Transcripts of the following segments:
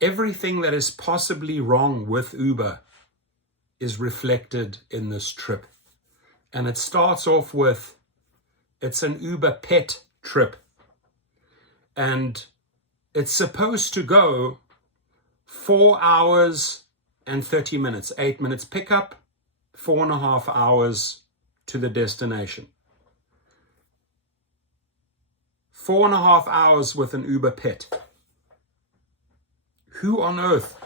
Everything that is possibly wrong with Uber is reflected in this trip. And it starts off with, it's an Uber pet trip. And it's supposed to go 4 hours and 30 minutes, 8 minutes pickup, 4.5 hours to the destination. 4.5 hours with an Uber pet. Who on earth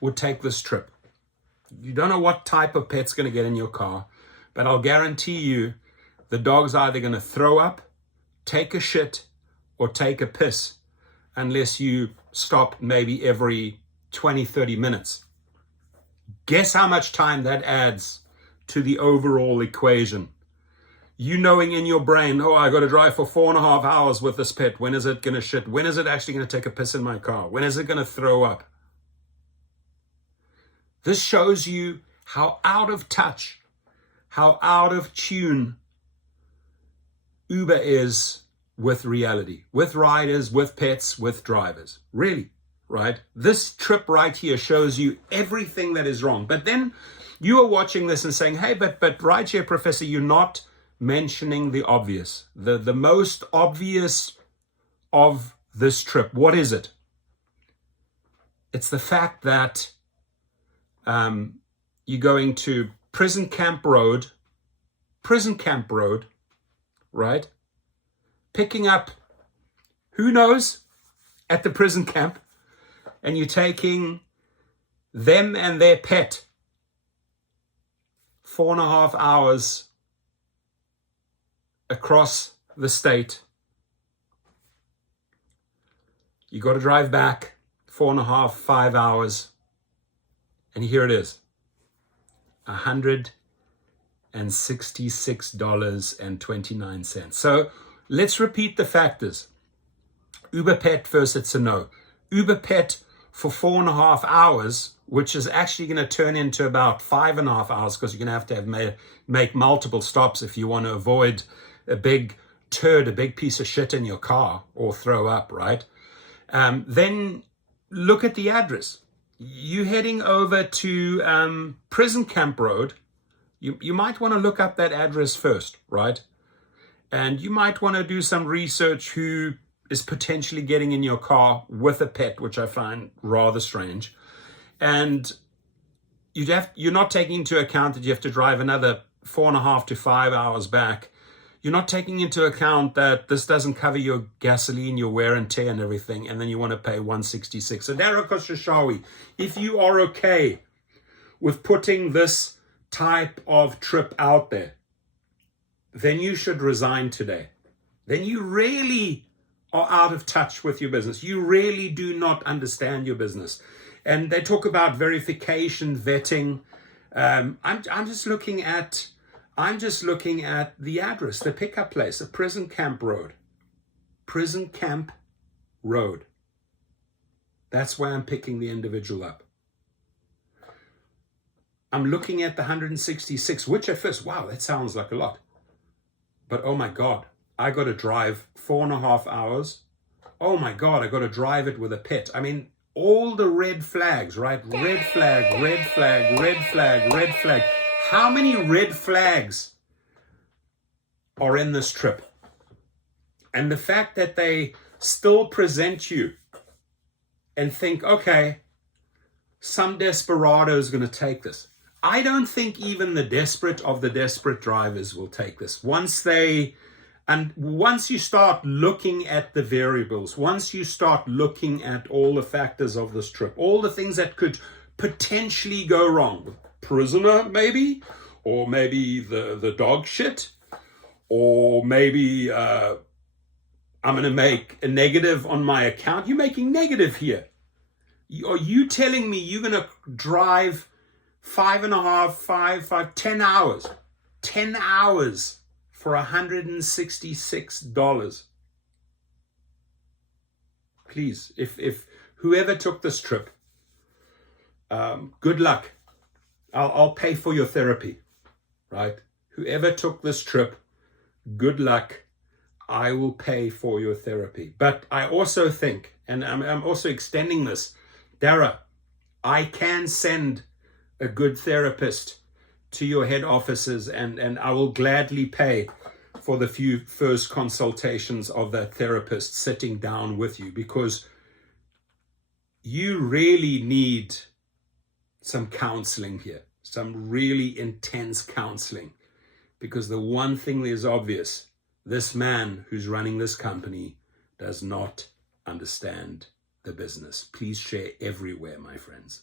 would take this trip? You don't know what type of pet's going to get in your car, but I'll guarantee you the dog's either going to throw up, take a shit, or take a piss, unless you stop maybe every 20, 30 minutes. Guess how much time that adds to the overall equation. You knowing in your brain, oh, I got to drive for 4.5 hours with this pet. When is it going to shit? When is it actually going to take a piss in my car? When is it going to throw up? This shows you how out of touch, how out of tune Uber is with reality, with riders, with pets, with drivers. Really, right? This trip right here shows you everything that is wrong. But then you are watching this and saying, hey, but Rideshare Professor, you're not mentioning the obvious, the most obvious of this trip. What is it? It's the fact that you're going to Prison Camp Road, right? Picking up, who knows, at the prison camp, and you're taking them and their pet 4.5 hours across the state. You got to drive back 4.5, 5 hours. And here it is, $166.29. So let's repeat the factors. Uber Pet first, it's a no. Uber Pet for 4.5 hours, which is actually going to turn into about 5.5 hours, because you're going to have make multiple stops if you want to avoid a big turd, a big piece of shit in your car, or throw up, right? Then look at the address. You heading over to Prison Camp Road, you might want to look up that address first, right? And you might want to do some research who is potentially getting in your car with a pet, which I find rather strange. And you're not taking into account that you have to drive another 4.5 to 5 hours back. You're not taking into account that this doesn't cover your gasoline, your wear and tear and everything, and then you want to pay $166. So Dara Khosrowshahi, if you are okay with putting this type of trip out there, then you should resign today. Then you really are out of touch with your business. You really do not understand your business. And they talk about verification, vetting. I'm just looking at the address, the pickup place, a Prison Camp Road. Prison Camp Road. That's where I'm picking the individual up. I'm looking at the 166, which at first, wow, that sounds like a lot. But oh my God, I got to drive 4.5 hours. Oh my God, I got to drive it with a pet. I mean, all the red flags, right? Red flag, red flag, red flag, red flag. How many red flags are in this trip? And the fact that they still present you and think, okay, some desperado is going to take this. I don't think even the desperate of the desperate drivers will take this. Once you start looking at the variables, once you start looking at all the factors of this trip, all the things that could potentially go wrong, prisoner maybe, or maybe the dog shit, or maybe I'm going to make a negative on my account. You're making negative here. Are you telling me you're going to drive 10 hours for $166? Please, if whoever took this trip, good luck. I'll pay for your therapy, right? Whoever took this trip, good luck. I will pay for your therapy. But I also think, and I'm also extending this Dara, I can send a good therapist to your head offices, and I will gladly pay for the few first consultations of that therapist sitting down with you, because you really need some counseling here, some really intense counseling, because the one thing that is obvious, this man who's running this company does not understand the business. Please share everywhere, my friends.